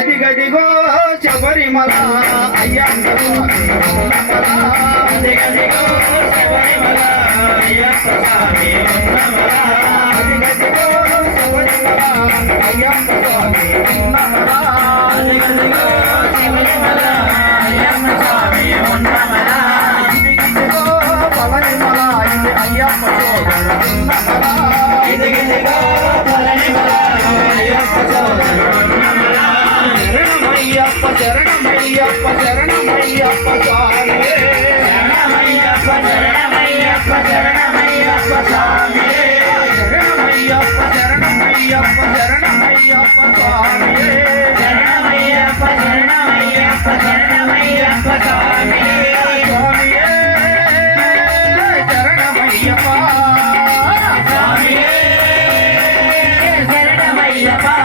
అదిగదిగో శబరిమల అయ్యప్ప అదిగదిగో శబరిమల అయ్యప్ప స్వామి అదిగదిగో శబరిమల అయ్యప్ప స్వామి అదిగదిగో శబరిమల అయ్యప్ప స్వామి ఇదిగదిగో పళనిమల ఇది అయ్యప్ప ఇదిగదిగో పళనిమల అయ్యప్ప శరణమయ్యప్ప శరణమయ్యప్ప శరణమయ్యప్ప స్వామి శరణమయ్యప్ప శరణమయ్యప్ప శరణమయ్యప్ప స్వామి శరణమయ్యప్ప శరణమయ్యప్ప శరణమయ్యప్ప స్వామి శరణమయ్యప్ప శరణమయ్యప్ప శరణమయ్యప్ప స్వామి స్వామి శరణమయ్యప్ప స్వామి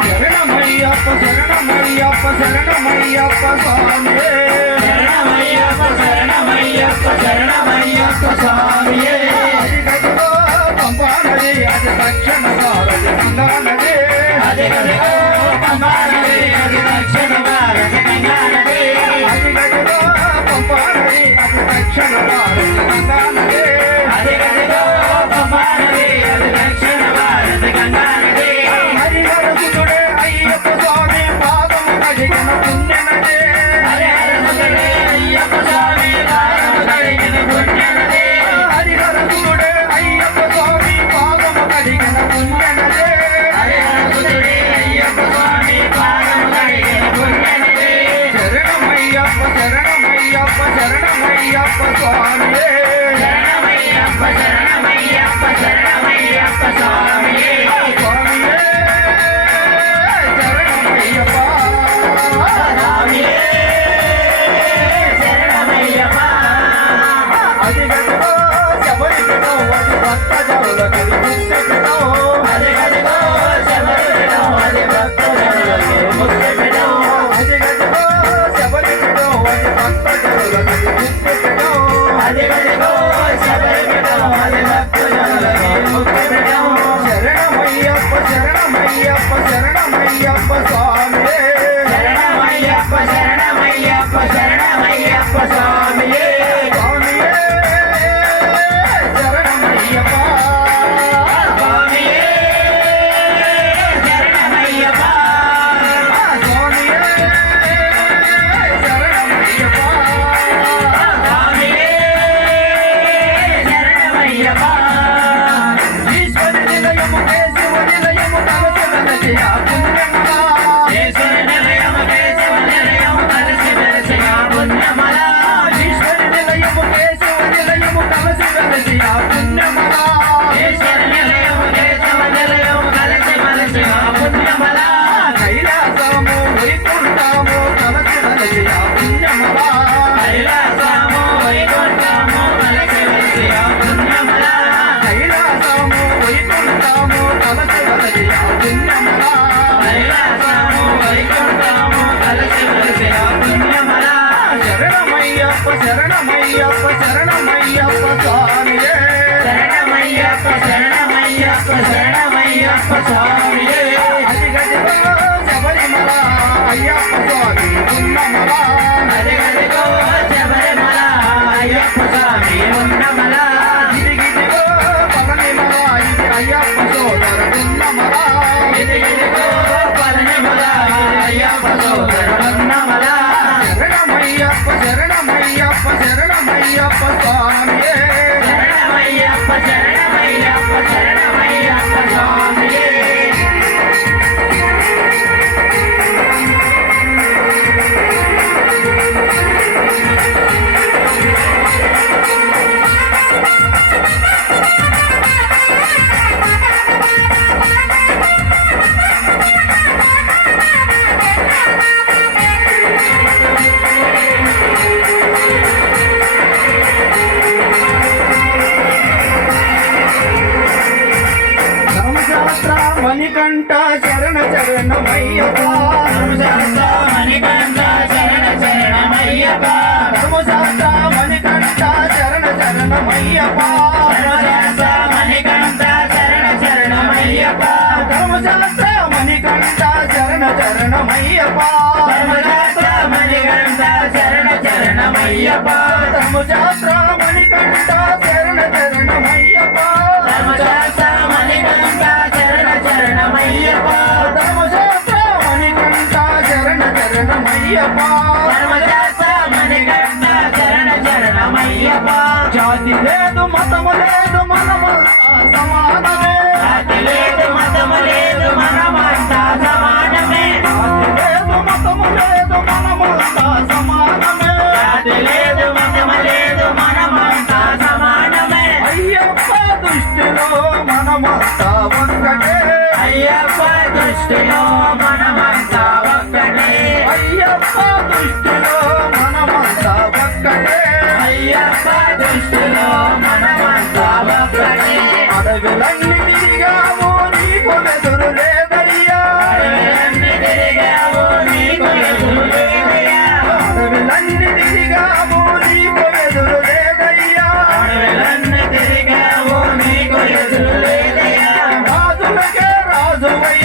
శరణమయ్యప్ప శరణమయ్యప్ప శరణమయ్యప్ప స్వామి శరణమయ్యప్ప శరణమయ్యప్ప శరణమయ్యప్ప స్వామి అదిగదిగో పంపా నది అది దక్షిణ భారత గంగా నది అదిగదిగో పంపా నది అది దక్షిణ భారత గంగా నది అదిగదిగో పంపా నది అది దక్షిణ భారత గంగా నది అదిగదిగో పంపా నది అది దక్షిణ భారత గంగా నది హరిహరసుడే అయ్యప్ప స్వామి పాదము కడిగిన పుణ్యనదే హరిహరసుడే అయ్యప్ప స్వామి పాదము కడిగిన పుణ్యనదే హరిహరసుడే అయ్యప్ప స్వామి పాదము కడిగిన పుణ్యనదే హరిహరసుడే అయ్యప్ప స్వామి పాదము కడిగిన పుణ్యనదే శరణమయ్యప్ప శరణమయ్యప్ప శరణమయ్యప్ప స్వామి శరణమయ్యప్ప శరణమయ్యప్ప శరణమయ్యప్ప స్వామి అదిగదిగో శబరి పిటో అది భక్త జనులకి ముక్తి పిటో అదిగదిగో శబరి పిటో అది భక్త జనులకి ముక్తి పిటో అదిగదిగో శబరి పిటో అది భక్త జనులకి ముక్తి పిటో అదిగదిగో శబరి పిటో అది భక్త జనులకి ముక్తి పిటో శరణమయ్యప్ప శరణమయ్యప్ప శరణమయ్యప్ప స్వామి శరణమయ్యప్ప శరణమయ్యప్ప శరణమయ్యప్ప స్వామి శరణమయ్యప్ప శరణమయ్యప్ప స్వామి శరణమయ్యప్ప శరణమయ్యప్ప శరణమయ్యప్ప స్వామి అదిగదిగో శబరిమల అయ్యప్ప స్వామి ఉన్నమల అదిగదిగో శబరిమల అయ్యప్ప స్వామి ఉన్నమల ఇదిగిదిగో పళనిమల ఇది అయ్యప్ప సోదర ఉన్నమల ఇదిగిదిగో పళనిమల ఇది అయ్యప్ప సోదర ఉన్నమల శరణమయ్యప్ప శరణమయ్యప్ప స్వామియే శరణమయ్యప్ప శరణమయ్యప్ప శరణమయ్యప్ప స్వామియే మణికంఠ శరణ శరణమయ్యప్ప మణికంఠ శరణ శరణమయ్యప్ప ధర్మశాస్త్ర మణికంఠ శరణ శరణమయ్యప్ప మణికంఠ శరణ శరణమయ్యప్ప ధర్మశాస్త్ర మణికంఠ శరణ శరణమయ్యప్ప ధర్మశాస్త్ర మణికంఠ శరణ శరణమయ్యప్ప ధర్మశాస్త్ర మణికంఠ శరణ శరణమయ్యప్ప ధర్మశాస్త్ర మణికంఠ శరణ శరణమయ్యప్ప ధర్మశాస్త్ర మణికంఠ శరణ శరణమయ్యప్ప ధర్మశాస్త్ర మణికంఠ శరణ శరణమయ్యప్ప జాతి లేదు మతము లేదు మనమంతా సమానమే జాతి లేదు మతము లేదు మనమంతా సమానమే జాతి లేదు మతము లేదు మనమంతా సమానమే జాతి లేదు మతము లేదు మనమంతా సమానమే అయ్యప్ప దృష్టిలో మనమంతా ఒక్కటే అయ్యప్ప దృష్టిలో మనమంతా ఒక్కటే అయ్యప్ప దృష్టిలో మనమంతా ఒక్కటే అయ్యప్ప దృష్టిలో మనమంతా ఒక్కటే అడవులన్నీ తిరిగాము నీకు ఎదురు లేదయ్యా అడవులన్నీ తిరిగావు నీకు ఎదురు లేదయ్యా అడవులన్నీ తిరిగాము నీకు ఎదురు లేదయ్యా అడవులన్నీ తిరిగావు నీకు ఎదురు లేదయ్యా రాజులకే రాజువై